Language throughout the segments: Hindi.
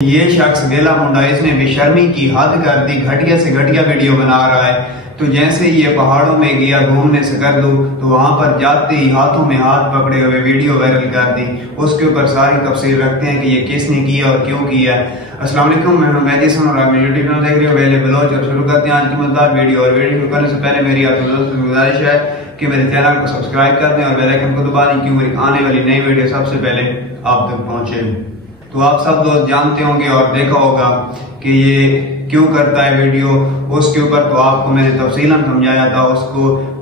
ये शख्स गेला मुंडा इसने बेशर्मी की हद कर दी, घटिया से घटिया वीडियो बना रहा है। तो जैसे ये पहाड़ों में गया घूमने से कर दो, तो वहां पर जाते ही हाथों में हाथ पकड़े हुए वीडियो वायरल कर दी। उसके ऊपर सारी तफसील रखते हैं कि ये किसने किया और क्यों किया। अस्सलाम वालेकुम, मैं मेहदी हसन और आप मेरे यूट्यूब चैनल देख रहे हो वेले बलोच। और शुरू करते हैं आज की मजेदार वीडियो। और वीडियो शुरू करने से पहले मेरी आप दोस्तों से गुजारिश है कि मेरे चैनल को सब्सक्राइब कर दें और बेल आइकन को दबा दें, क्योंकि आने वाली नई वीडियो सबसे पहले आप तक पहुंचे। तो आप सब दोस्त जानते होंगे और देखा होगा कि ये क्यों करता है वीडियो। उसके ऊपर तो आपको मैंने तफसीलन समझाया था,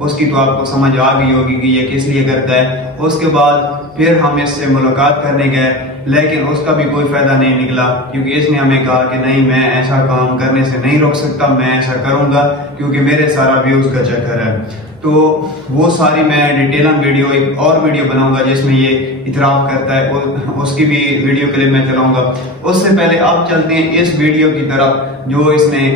उसकी तो आपको समझ आ गई होगी कि ये किस लिए करता है। उसके बाद फिर हम इससे मुलाकात करने गए, लेकिन उसका भी कोई फायदा नहीं निकला, क्योंकि इसने हमें कहा कि नहीं, मैं ऐसा काम करने से नहीं रोक सकता, मैं ऐसा करूंगा क्योंकि मेरे सारा व्यूज का चक्कर है। तो वो सारी मैं डिटेल वीडियो, एक और वीडियो बनाऊंगा जिसमें ये इतराफ करता है, उसकी भी वीडियो क्लिप मैं चलाऊंगा। उससे पहले अब चलते हैं इस वीडियो की तरफ, जो इसने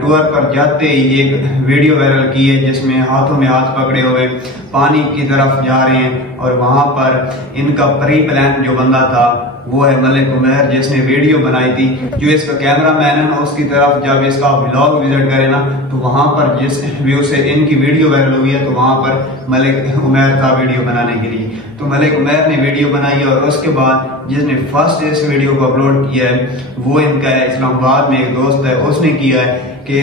टूर पर जाते ही एक वीडियो वायरल की है, जिसमें हाथों में हाथ पकड़े हुए पानी की तरफ जा रहे हैं। और वहां पर इनका प्री प्लान जो बंदा था वो है मलिक उमर, जिसने वीडियो बनाई थी। जो इसका कैमरा मैन है ना, उसकी तरफ जब इसका व्लॉग विजिट करे ना, तो वहां पर जिस व्यू से इनकी वीडियो वायरल हुई है, तो वहां पर मलिक उमर था वीडियो बनाने के लिए। तो मलिक उमर ने वीडियो बनाई है, और उसके बाद जिसने फर्स्ट इस वीडियो को अपलोड किया है वो इनका है, इस्लामाबाद में एक दोस्त है, उसने किया है कि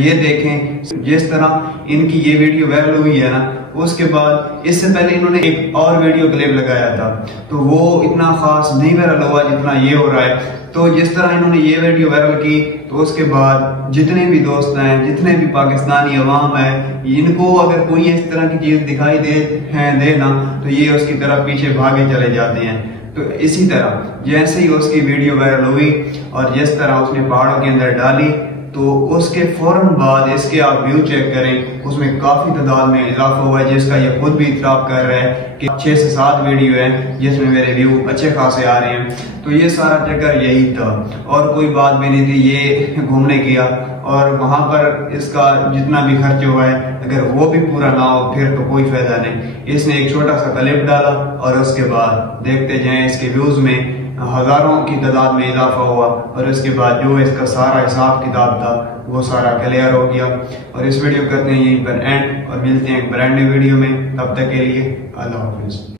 ये देखें जिस तरह इनकी ये वीडियो वायरल हुई है ना। उसके बाद इससे पहले इन्होंने एक और वीडियो क्लिप लगाया था, तो वो इतना खास नहीं वायरल हुआ जितना ये हो रहा है। तो जिस तरह इन्होंने ये वीडियो वायरल की, तो उसके बाद जितने भी दोस्त हैं, जितने भी पाकिस्तानी अवाम है, इनको अगर कोई इस तरह की चीज दिखाई दे ना, तो ये उसकी तरफ पीछे भागे चले जाते हैं। तो इसी तरह जैसे ही उसकी वीडियो वायरल हुई और जिस तरह उसने पहाड़ों के अंदर डाली, तो उसके फौरन बाद इसके आप व्यू चेक करें, उसमें काफी तादाद में इजाफा हुआ है, जिसका ये खुद भी इतराफ कर रहा है कि 6 से 7 वीडियो है जिसमें मेरे व्यू अच्छे खासे आ रहे हैं। तो ये सारा चक्कर यही था और कोई बात भी नहीं थी। ये घूमने गया और वहां पर इसका जितना भी खर्च हुआ है, अगर वो भी पूरा ना हो फिर तो कोई फायदा नहीं। इसने एक छोटा सा क्लिप डाला और उसके बाद देखते जाए इसके व्यूज में हजारों की तादाद में इजाफा हुआ, और उसके बाद जो इसका सारा हिसाब किताब था वो सारा क्लियर हो गया। और इस वीडियो करते हैं यहीं पर एंड, और मिलते हैं एक ब्रांड न्यू वीडियो में। तब तक के लिए अल्लाह हाफिज।